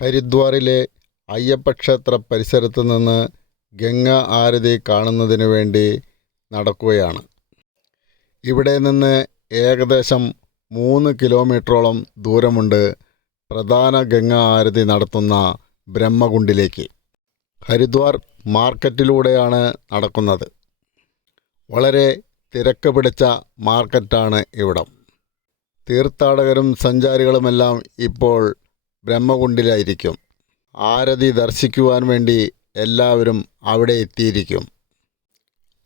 ഹരിദ്വാറിലെ അയ്യപ്പക്ഷേത്ര പരിസരത്ത് നിന്ന് ഗംഗാ ആരതി കാണുന്നതിനു വേണ്ടി നടക്കുകയാണ്. ഇവിടെ നിന്ന് ഏകദേശം 3 കിലോമീറ്ററോളം ദൂരമുണ്ട് പ്രധാന ഗംഗാ ആരതി നടത്തുന്ന ബ്രഹ്മകുണ്ടിലേക്ക്. ഹരിദ്വാർ മാർക്കറ്റിലൂടെയാണ് നടക്കുന്നത്. വളരെ തിരക്ക് പിടിച്ച മാർക്കറ്റാണ് ഇവിടം. തീർത്ഥാടകരും സഞ്ചാരികളുമെല്ലാം ഇപ്പോൾ ബ്രഹ്മകുണ്ടിലായിരിക്കും. ആരതി ദർശിക്കുവാൻ വേണ്ടി എല്ലാവരും അവിടെ എത്തിയിരിക്കും.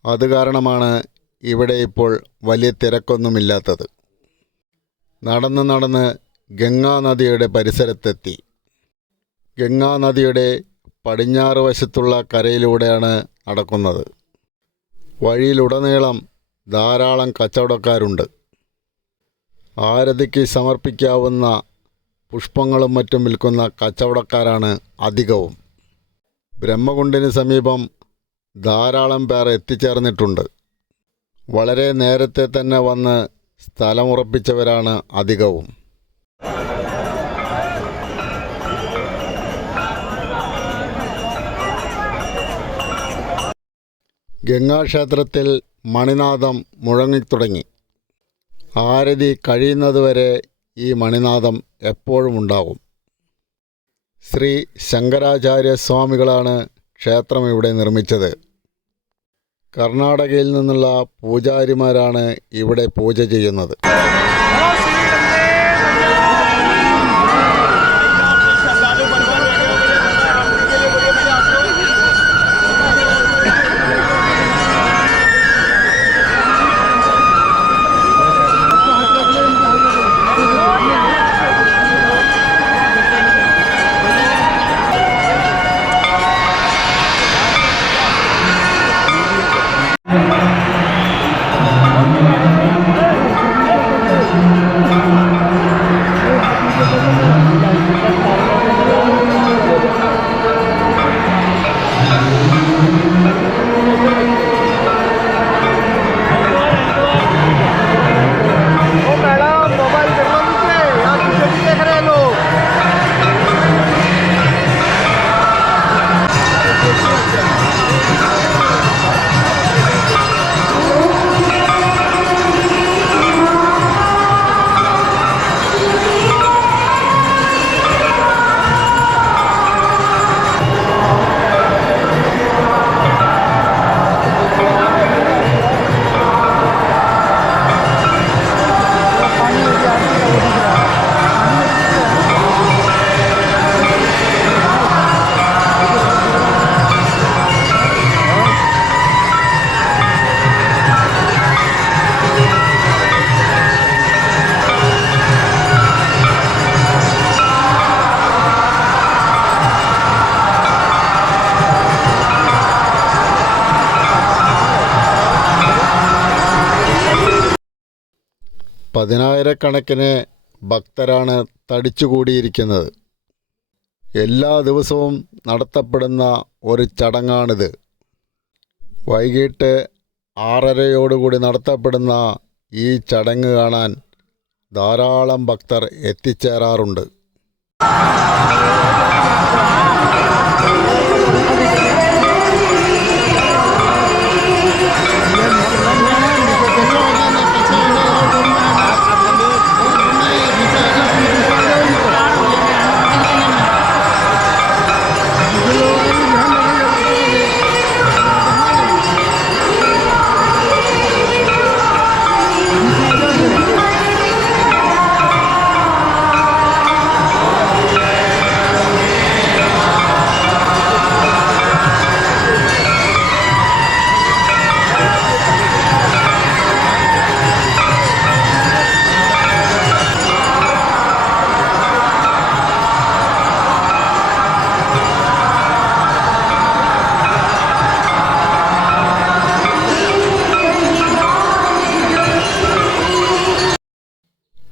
അതുകാരണമാണ് ഇവിടെ ഇപ്പോൾ വലിയ തിരക്കൊന്നുമില്ലാത്തത്. നടന്ന് ഗംഗാനദിയുടെ പരിസരത്തെത്തി. ഗംഗാനദിയുടെ പടിഞ്ഞാറ് വശത്തുള്ള കരയിലൂടെയാണ് നടക്കുന്നത്. വഴിയിലുടനീളം ധാരാളം കച്ചവടക്കാരുണ്ട്. ആരതിക്ക് സമർപ്പിക്കാവുന്ന പുഷ്പങ്ങളും മറ്റും വിൽക്കുന്ന കച്ചവടക്കാരാണ് അധികവും. ബ്രഹ്മകുണ്ടിന് സമീപം ധാരാളം പേർ എത്തിച്ചേർന്നിട്ടുണ്ട്. വളരെ നേരത്തെ തന്നെ വന്ന് സ്ഥലമുറപ്പിച്ചവരാണ് അധികവും. ഗംഗാക്ഷേത്രത്തിൽ മണിനാദം മുഴങ്ങിത്തുടങ്ങി. ആരതി കഴിയുന്നതുവരെ ഈ മണിനാദം എപ്പോഴും ഉണ്ടാകും. ശ്രീ ശങ്കരാചാര്യ സ്വാമികളാണ് ക്ഷേത്രം ഇവിടെ നിർമ്മിച്ചത്. കർണാടകയിൽ നിന്നുള്ള പൂജാരിമാരാണ് ഇവിടെ പൂജ ചെയ്യുന്നത്. പതിനായിരക്കണക്കിന് ഭക്തരാണ് തടിച്ചുകൂടിയിരിക്കുന്നത്. എല്ലാ ദിവസവും നടത്തപ്പെടുന്ന ഒരു ചടങ്ങാണിത്. വൈകിട്ട് 6:30 നടത്തപ്പെടുന്ന ഈ ചടങ്ങ് കാണാൻ ധാരാളം ഭക്തർ എത്തിച്ചേരാറുണ്ട്.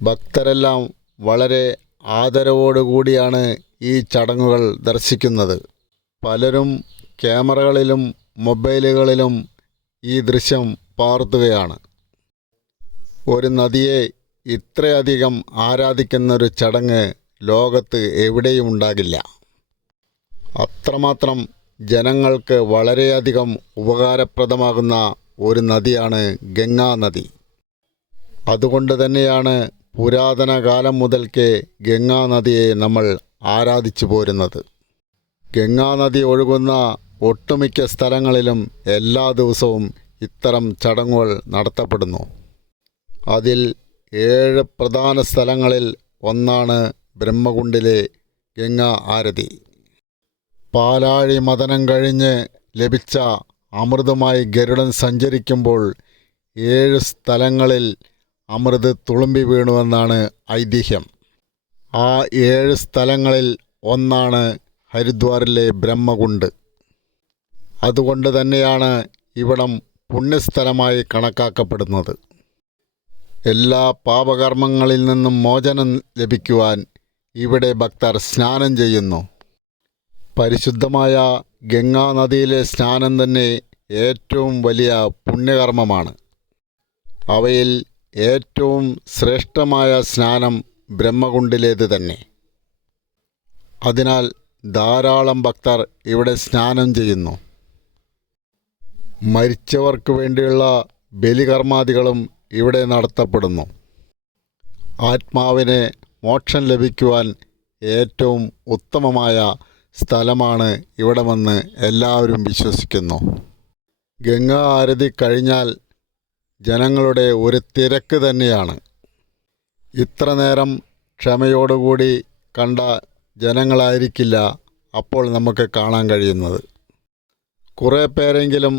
ഭക്തരെല്ലാം വളരെ ആദരവോടുകൂടിയാണ് ഈ ചടങ്ങുകൾ ദർശിക്കുന്നത്. പലരും ക്യാമറകളിലും മൊബൈലുകളിലും ഈ ദൃശ്യം പകർത്തുകയാണ്. ഒരു നദിയെ ഇത്രയധികം ആരാധിക്കുന്നൊരു ചടങ്ങ് ലോകത്ത് എവിടെയും ഉണ്ടാകില്ല. അത്രമാത്രം ജനങ്ങൾക്ക് വളരെയധികം ഉപകാരപ്രദമാകുന്ന ഒരു നദിയാണ് ഗംഗാ നദി. അതുകൊണ്ട് തന്നെയാണ് പുരാതന കാലം മുതൽക്കേ ഗംഗാ നദിയെ നമ്മൾ ആരാധിച്ചു പോരുന്നത്. ഗംഗാ നദി ഒഴുകുന്ന ഒട്ടുമിക്ക സ്ഥലങ്ങളിലും എല്ലാ ദിവസവും ഇത്തരം ചടങ്ങുകൾ നടത്തപ്പെടുന്നു. അതിൽ 7 പ്രധാന സ്ഥലങ്ങളിൽ ഒന്നാണ് ബ്രഹ്മകുണ്ടിലെ ഗംഗാ ആരതി. പാലാഴി മഥനം കഴിഞ്ഞ് ലഭിച്ച അമൃതുമായി ഗരുഡൻ സഞ്ചരിക്കുമ്പോൾ 7 സ്ഥലങ്ങളിൽ അമൃത് തുളുമ്പി വീണുവെന്നാണ് ഐതിഹ്യം. ആ 7 സ്ഥലങ്ങളിൽ ഒന്നാണ് ഹരിദ്വാറിലെ ബ്രഹ്മകുണ്ട്. അതുകൊണ്ട് തന്നെയാണ് ഇവിടം പുണ്യസ്ഥലമായി കണക്കാക്കപ്പെടുന്നത്. എല്ലാ പാപകർമ്മങ്ങളിൽ നിന്നും മോചനം ലഭിക്കുവാൻ ഇവിടെ ഭക്തർ സ്നാനം ചെയ്യുന്നു. പരിശുദ്ധമായ ഗംഗാ നദിയിലെ സ്നാനം തന്നെ ഏറ്റവും വലിയ പുണ്യകർമ്മമാണ്. അവയിൽ ഏറ്റവും ശ്രേഷ്ഠമായ സ്നാനം ബ്രഹ്മകുണ്ടിലേത് തന്നെ. അതിനാൽ ധാരാളം ഭക്തർ ഇവിടെ സ്നാനം ചെയ്യുന്നു. മരിച്ചവർക്ക് വേണ്ടിയുള്ള ബലികർമാദികളും ഇവിടെ നടത്തപ്പെടുന്നു. ആത്മാവിന് മോക്ഷം ലഭിക്കുവാൻ ഏറ്റവും ഉത്തമമായ സ്ഥലമാണ് ഇവിടമെന്ന് എല്ലാവരും വിശ്വസിക്കുന്നു. ഗംഗാ ആരതി കഴിഞ്ഞാൽ ജനങ്ങളുടെ ഒരു തിരക്ക് തന്നെയാണ്. ഇത്ര നേരം ക്ഷമയോടുകൂടി കണ്ട ജനങ്ങളായിരിക്കില്ല അപ്പോൾ നമുക്ക് കാണാൻ കഴിയുന്നത്. കുറേ പേരെങ്കിലും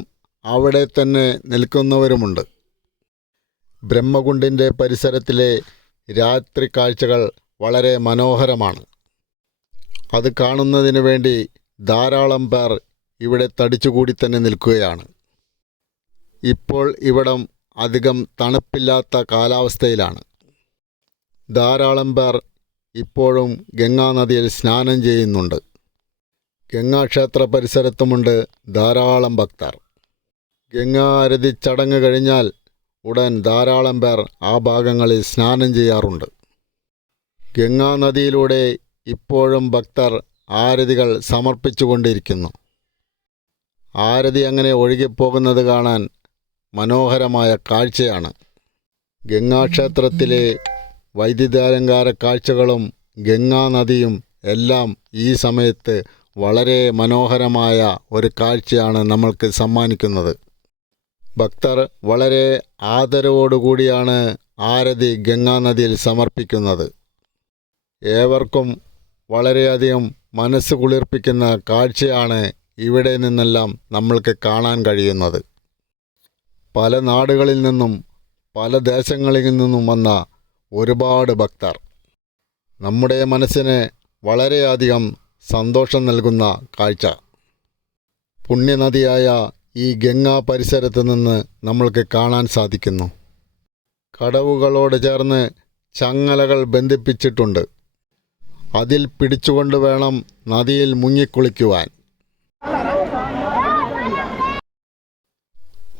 അവിടെ തന്നെ നിൽക്കുന്നവരുമുണ്ട്. ബ്രഹ്മകുണ്ടിൻ്റെ പരിസരത്തിലെ രാത്രി കാഴ്ചകൾ വളരെ മനോഹരമാണ്. അത് കാണുന്നതിന് വേണ്ടി ധാരാളം പേർ ഇവിടെ തടിച്ചുകൂടി തന്നെ നിൽക്കുകയാണ്. ഇപ്പോൾ ഇവിടം അധികം തണുപ്പില്ലാത്ത കാലാവസ്ഥയിലാണ്. ധാരാളം പേർ ഇപ്പോഴും ഗംഗാ നദിയിൽ സ്നാനം ചെയ്യുന്നുണ്ട്. ഗംഗാക്ഷേത്ര പരിസരത്തുമുണ്ട് ധാരാളം ഭക്തർ. ഗംഗാ ആരതി ചടങ്ങ് കഴിഞ്ഞാൽ ഉടൻ ധാരാളം പേർ ആ ഭാഗങ്ങളിൽ സ്നാനം ചെയ്യാറുണ്ട്. ഗംഗാ നദിയിലൂടെ ഇപ്പോഴും ഭക്തർ ആരതികൾ സമർപ്പിച്ചുകൊണ്ടിരിക്കുന്നു. ആരതി അങ്ങനെ ഒഴുകിപ്പോകുന്നത് കാണാൻ മനോഹരമായ കാഴ്ചയാണ്. ഗംഗാക്ഷേത്രത്തിലെ വൈദ്യുതാലങ്കാര കാഴ്ചകളും ഗംഗാ നദിയും എല്ലാം ഈ സമയത്ത് വളരെ മനോഹരമായ ഒരു കാഴ്ചയാണ് നമ്മൾക്ക് സമ്മാനിക്കുന്നത്. ഭക്തർ വളരെ ആദരവോടുകൂടിയാണ് ആരതി ഗംഗാ നദിയിൽ സമർപ്പിക്കുന്നത്. ഏവർക്കും വളരെയധികം മനസ്സ് കുളിർപ്പിക്കുന്ന കാഴ്ചയാണ് ഇവിടെ നിന്നെല്ലാം നമ്മൾക്ക് കാണാൻ കഴിയുന്നത്. പല നാടുകളിൽ നിന്നും പല ദേശങ്ങളിൽ നിന്നും വന്ന ഒരുപാട് ഭക്തർ. നമ്മുടെ മനസ്സിന് വളരെയധികം സന്തോഷം നൽകുന്ന കാഴ്ച. പുണ്യനദിയായ ഈ ഗംഗാ പരിസരത്ത് നിന്ന് നമ്മൾക്ക് കാണാൻ സാധിക്കുന്നു. കടവുകളോട് ചേർന്ന് ചങ്ങലകൾ ബന്ധിപ്പിച്ചിട്ടുണ്ട്. അതിൽ പിടിച്ചുകൊണ്ട് വേണം നദിയിൽ മുങ്ങിക്കുളിക്കുവാൻ.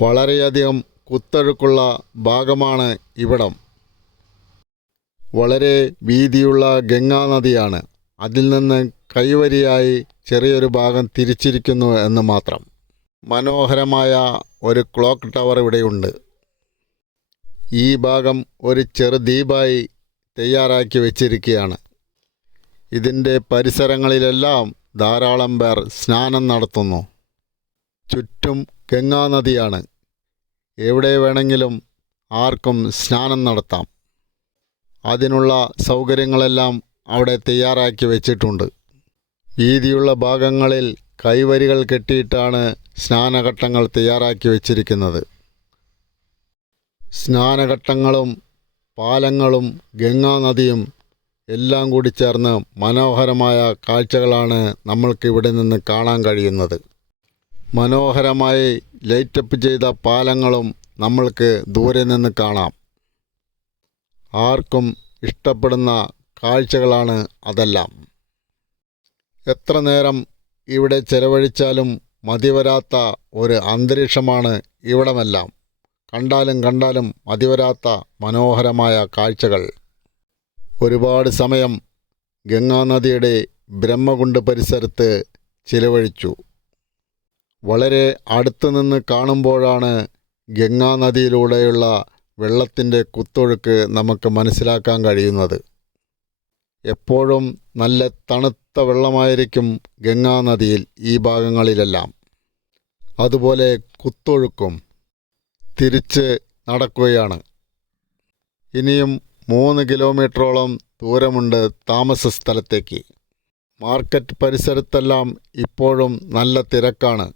വളരെയധികം കുത്തൊഴുക്കുള്ള ഭാഗമാണ് ഇവിടം. വളരെ വീതിയുള്ള ഗംഗാ നദിയാണ്. അതിൽ നിന്ന് കൈവരിയായി ചെറിയൊരു ഭാഗം തിരിച്ചിരിക്കുന്നു എന്ന് മാത്രം. മനോഹരമായ ഒരു ക്ലോക്ക് ടവർ ഇവിടെയുണ്ട്. ഈ ഭാഗം ഒരു ചെറു ദ്വീപായി തയ്യാറാക്കി വച്ചിരിക്കുകയാണ്. ഇതിൻ്റെ പരിസരങ്ങളിലെല്ലാം ധാരാളം പേർ സ്നാനം നടത്തുന്നു. ചുറ്റും ഗംഗാ നദിയാണ്. എവിടെ വേണമെങ്കിലും ആർക്കും സ്നാനം നടത്താം. അതിനുള്ള സൗകര്യങ്ങളെല്ലാം അവിടെ തയ്യാറാക്കി വച്ചിട്ടുണ്ട്. വീതിയുള്ള ഭാഗങ്ങളിൽ കൈവരികൾ കെട്ടിയിട്ടാണ് സ്നാനഘട്ടങ്ങൾ തയ്യാറാക്കി വച്ചിരിക്കുന്നത്. സ്നാനഘട്ടങ്ങളും പാലങ്ങളും ഗംഗാ നദിയും എല്ലാം കൂടി ചേർന്ന് മനോഹരമായ കാഴ്ചകളാണ് നമ്മൾക്ക് ഇവിടെ നിന്ന് കാണാൻ കഴിയുന്നത്. മനോഹരമായി ലൈറ്റപ്പ് ചെയ്ത പാലങ്ങളും നമ്മൾക്ക് ദൂരെ നിന്ന് കാണാം. ആർക്കും ഇഷ്ടപ്പെടുന്ന കാഴ്ചകളാണ് അതെല്ലാം. എത്ര നേരം ഇവിടെ ചെലവഴിച്ചാലും മതിവരാത്ത ഒരു അന്തരീക്ഷമാണ് ഇവിടമെല്ലാം. കണ്ടാലും മതിവരാത്ത മനോഹരമായ കാഴ്ചകൾ. ഒരുപാട് സമയം ഗംഗാനദിയുടെ ബ്രഹ്മകുണ്ട് പരിസരത്ത് ചിലവഴിച്ചു. വളരെ അടുത്തുനിന്ന് കാണുമ്പോഴാണ് ഗംഗാനദിയിലൂടെയുള്ള വെള്ളത്തിൻ്റെ കുത്തൊഴുക്ക് നമുക്ക് മനസ്സിലാക്കാൻ കഴിയുന്നത്. എപ്പോഴും നല്ല തണുത്ത വെള്ളമായിരിക്കും ഗംഗാനദിയിൽ ഈ ഭാഗങ്ങളിലെല്ലാം. അതുപോലെ കുത്തൊഴുക്കും തിരിച്ച് നടക്കുകയാണ്. ഇനിയും 3 കിലോമീറ്ററോളം ദൂരമുണ്ട് താമസ സ്ഥലത്തേക്ക്. മാർക്കറ്റ് പരിസരത്തെല്ലാം ഇപ്പോഴും നല്ല തിരക്കാണ്.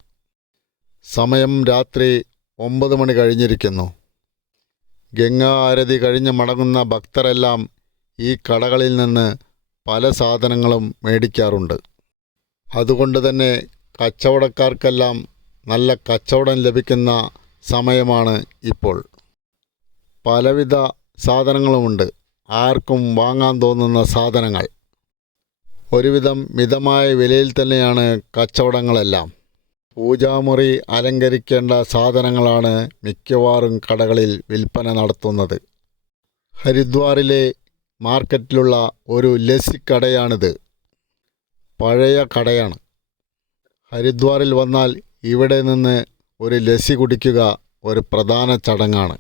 സമയം രാത്രി 9 മണി കഴിഞ്ഞിരിക്കുന്നു. ഗംഗാ ആരതി കഴിഞ്ഞ് മടങ്ങുന്ന ഭക്തരെല്ലാം ഈ കടകളിൽ നിന്ന് പല സാധനങ്ങളും മേടിക്കാറുണ്ട്. അതുകൊണ്ട് തന്നെ കച്ചവടക്കാർക്കെല്ലാം നല്ല കച്ചവടം ലഭിക്കുന്ന സമയമാണ് ഇപ്പോൾ. പലവിധ സാധനങ്ങളുമുണ്ട്, ആർക്കും വാങ്ങാൻ തോന്നുന്ന സാധനങ്ങൾ. ഒരുവിധം മിതമായ വിലയിൽ തന്നെയാണ് കച്ചവടങ്ങളെല്ലാം. പൂജാമുറി അലങ്കരിക്കേണ്ട സാധനങ്ങളാണ് മിക്കവാറും കടകളിൽ വിൽപ്പന നടത്തുന്നത്. ഹരിദ്വാറിലെ മാർക്കറ്റിലുള്ള ഒരു ലസ്സിക്കടയാണിത്. പഴയ കടയാണ്. ഹരിദ്വാറിൽ വന്നാൽ ഇവിടെ നിന്ന് ഒരു ലസ്സി കുടിക്കുക ഒരു പ്രധാന ചടങ്ങാണ്.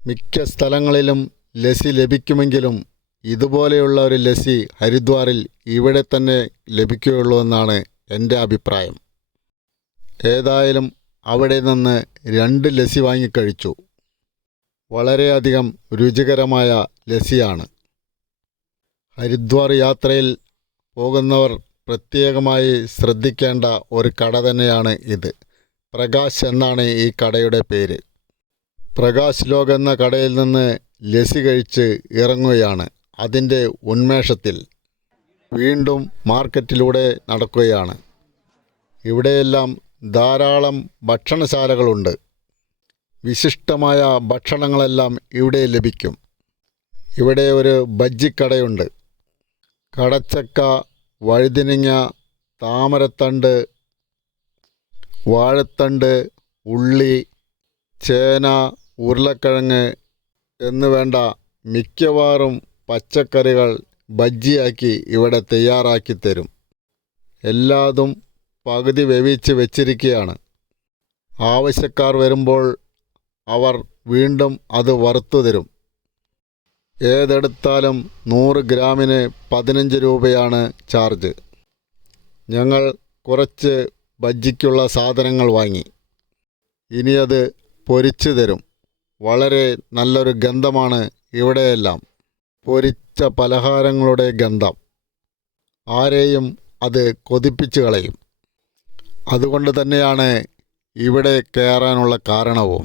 മിക്ക സ്ഥലങ്ങളിലും ലസ്സി ലഭിക്കുമെങ്കിലും ഇതുപോലെയുള്ള ഒരു ലസ്സി ഹരിദ്വാറിൽ ഇവിടെ തന്നെ ലഭിക്കുകയുള്ളൂ എന്നാണ് എൻ്റെ അഭിപ്രായം. ഏതായാലും അവിടെ നിന്ന് 2 ലസ്സി വാങ്ങിക്കഴിച്ചു. വളരെയധികം രുചികരമായ ലസ്സിയാണ്. ഹരിദ്വാർ യാത്രയിൽ പോകുന്നവർ പ്രത്യേകമായി ശ്രദ്ധിക്കേണ്ട ഒരു കട തന്നെയാണ് ഇത്. പ്രകാശ് എന്നാണ് ഈ കടയുടെ പേര്. പ്രകാശ് ലോക് എന്ന കടയിൽ നിന്ന് ലസ്സി കഴിച്ച് ഇറങ്ങുകയാണ്. അതിൻ്റെ ഉന്മേഷത്തിൽ വീണ്ടും മാർക്കറ്റിലൂടെ നടക്കുകയാണ്. ഇവിടെയെല്ലാം ധാരാളം ഭക്ഷണശാലകളുണ്ട്. വിശിഷ്ടമായ ഭക്ഷണങ്ങളെല്ലാം ഇവിടെ ലഭിക്കും. ഇവിടെ ഒരു ബജ്ജിക്കടയുണ്ട്. കടച്ചക്ക, വഴുതിനങ്ങ, താമരത്തണ്ട്, വാഴത്തണ്ട്, ഉള്ളി, ചേന, ഉരുളക്കിഴങ്ങ് എന്നുവേണ്ട മിക്കവാറും പച്ചക്കറികൾ ബജ്ജിയാക്കി ഇവിടെ തയ്യാറാക്കി തരും. എല്ലാതും പകുതി വേവിച്ച് വെച്ചിരിക്കുകയാണ്. ആവശ്യക്കാർ വരുമ്പോൾ അവർ വീണ്ടും അത് വറുത്തു തരും. ഏതെടുത്താലും 100 ഗ്രാമിന് 15 രൂപയാണ് ചാർജ്. ഞങ്ങൾ കുറച്ച് ബജ്ജിക്കുള്ള സാധനങ്ങൾ വാങ്ങി. ഇനി അത് പൊരിച്ചു തരും. വളരെ നല്ലൊരു ഗന്ധമാണ് ഇവിടെയെല്ലാം. പൊരിച്ച പലഹാരങ്ങളുടെ ഗന്ധം ആരെയും അത് കൊതിപ്പിച്ചു കളയും. അതുകൊണ്ട് തന്നെയാണ് ഇവിടെ കയറാനുള്ള കാരണവും.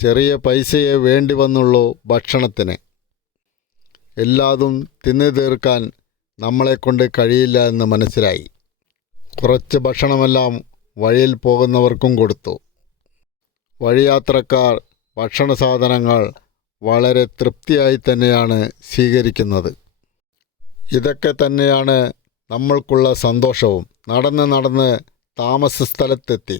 ചെറിയ പൈസയെ വേണ്ടി വന്നുള്ളൂ ഭക്ഷണത്തിന്. എല്ലാതും തിന്നു തീർക്കാൻ നമ്മളെക്കൊണ്ട് കഴിയില്ല എന്ന് മനസ്സിലായി. കുറച്ച് ഭക്ഷണമെല്ലാം വഴിയിൽ പോകുന്നവർക്കും കൊടുത്തു. വഴിയാത്രക്കാർ ഭക്ഷണ സാധനങ്ങൾ വളരെ തൃപ്തിയായി തന്നെയാണ് സ്വീകരിക്കുന്നത്. ഇതൊക്കെ തന്നെയാണ് നമ്മൾക്കുള്ള സന്തോഷവും. നടന്ന് താമസ സ്ഥലത്തെത്തി.